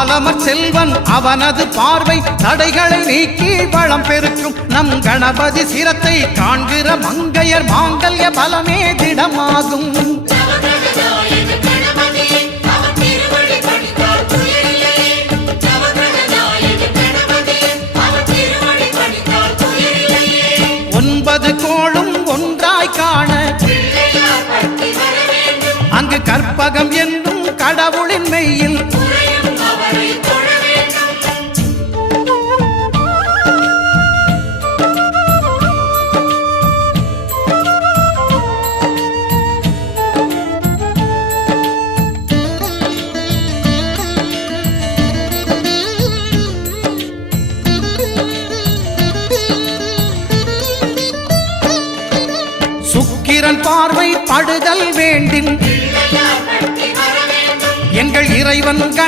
காலமற் செல்வன் அவனது பார்வை தடைகளை நீக்கி வளம் பெருக்கும் நம் கணபதி சிரத்தை காண்கிற மங்கையர் மாங்கல்ய பலமே திடமாகும் ஒன்பது கோளும் ஒன்றாய் காண அங்கு கற்பகம் என்னும் கடவுளின் மெய்யில் சுக்கிரன் பார்வை படுதல் வேண்டின் எங்கள் இறைவன்